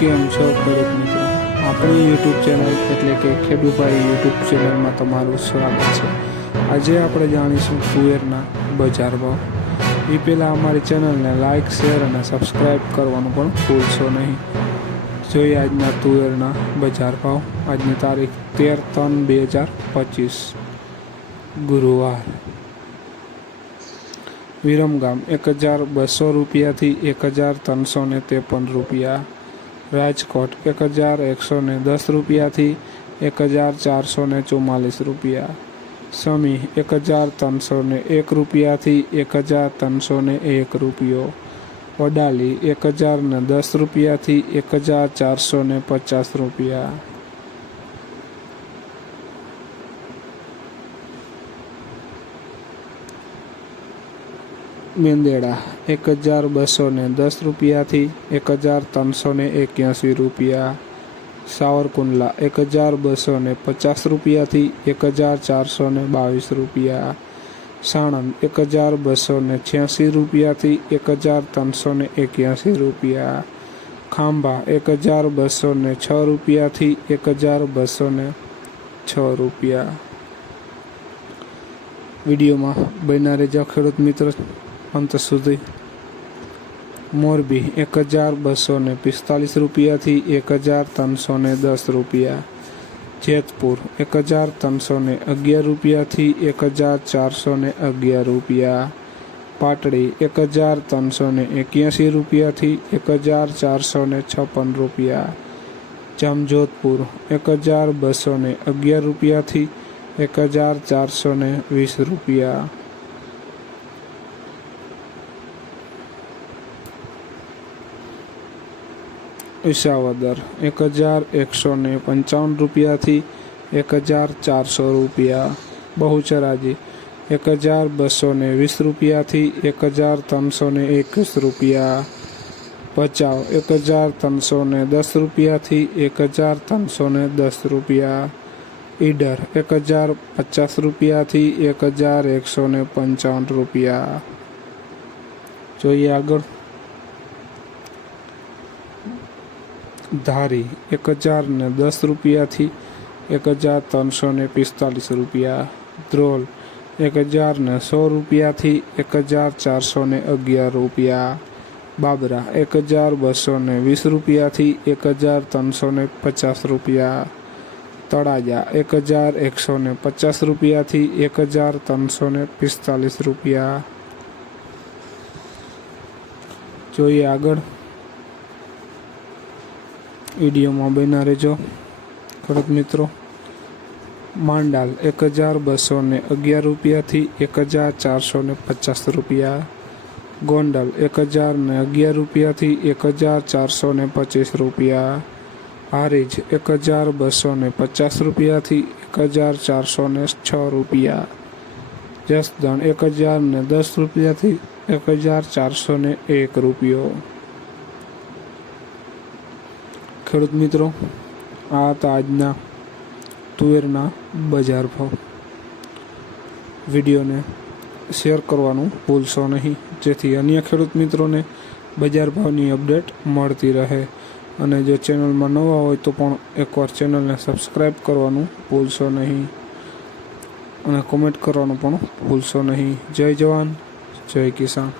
કેમ છો ખેડૂત મિત્રો? આપણી યુટ્યુબ ચેનલ એટલે કે ખેડૂભાઈ યુટ્યુબ ચેનલમાં તમારું સ્વાગત છે। આજે આપણે જાણીશું તુવેરના બજાર ભાવ। એ પહેલાં અમારી ચેનલને લાઇક, શેર અને સબસ્ક્રાઈબ કરવાનું પણ ભૂલશો નહીં। જોઈએ આજના તુવેરના બજાર ભાવ। આજની તારીખ 13/3/2025 ગુરુવાર। વિરમગામ 1200 રૂપિયાથી 1353 રૂપિયા। રાજકોટ 1110 રૂપિયાથી 1444 રૂપિયા। સમી 1301 રૂપિયાથી 1301 રૂપિયો। વડાલી 1010 રૂપિયાથી 1450 રૂપિયા। મેંદેડા 1210 રૂપિયાથી 1381 રૂપિયા। સાવરકુંડલા 1250 રૂપિયાથી 1422 રૂપિયા। સાણંદ 1286 રૂપિયાથી 1381 રૂપિયા। ખાંભા 1206 રૂપિયાથી 1206 રૂપિયા। વિડીયોમાં બન્યા રહેજો ખેડૂત મિત્રો અંત સુધી। મોરબી 1245 રૂપિયાથી 1310 રૂપિયા। જેતપુર 1311 રૂપિયાથી 1411 રૂપિયા। પાટડી 1381 રૂપિયાથી 1456 રૂપિયા। જામજોધપુર 1211 રૂપિયાથી 1420 રૂપિયા। વિસાવદર 1155 રૂપિયાથી 1400 રૂપિયા। બહુચરાજી 1220 રૂપિયાથી 1321 રૂપિયા। ભચાઉ 1310 રૂપિયાથી 1310 રૂપિયા। ઈડર 1050 રૂપિયાથી 1155 રૂપિયા। જોઈએ આગળ। ધારી 1010 રૂપિયાથી 1345 રૂપિયા। ધ્રોલ 10100 રૂપિયાથી 1411 રૂપિયા। બાબરા 1220 રૂપિયાથી 1350 રૂપિયા। તળાજા 1150 રૂપિયાથી 1345 રૂપિયા। જોઈએ આગળ। વિડીયોમાં બન્યા રહેજો ખેડૂત મિત્રો। માંડાલ 1211 રૂપિયાથી 1450 રૂપિયા। ગોંડલ 1011 રૂપિયાથી 1425 રૂપિયા। હારીજ 1250 રૂપિયાથી 1406 રૂપિયા। જસદણ 1010 રૂપિયાથી 1401 રૂપિયો। ખેડૂત મિત્રો, આ હતા આજના તુવેરના બજાર ભાવ। વિડીયોને શેર કરવાનું ભૂલશો નહીં, જેથી અન્ય ખેડૂત મિત્રોને બજાર ભાવની અપડેટ મળતી રહે। અને જો ચેનલમાં નવા હોય તો પણ એકવાર ચેનલને સબસ્ક્રાઈબ કરવાનું ભૂલશો નહીં અને કોમેન્ટ કરવાનું પણ ભૂલશો નહીં। જય જવાન, જય કિસાન।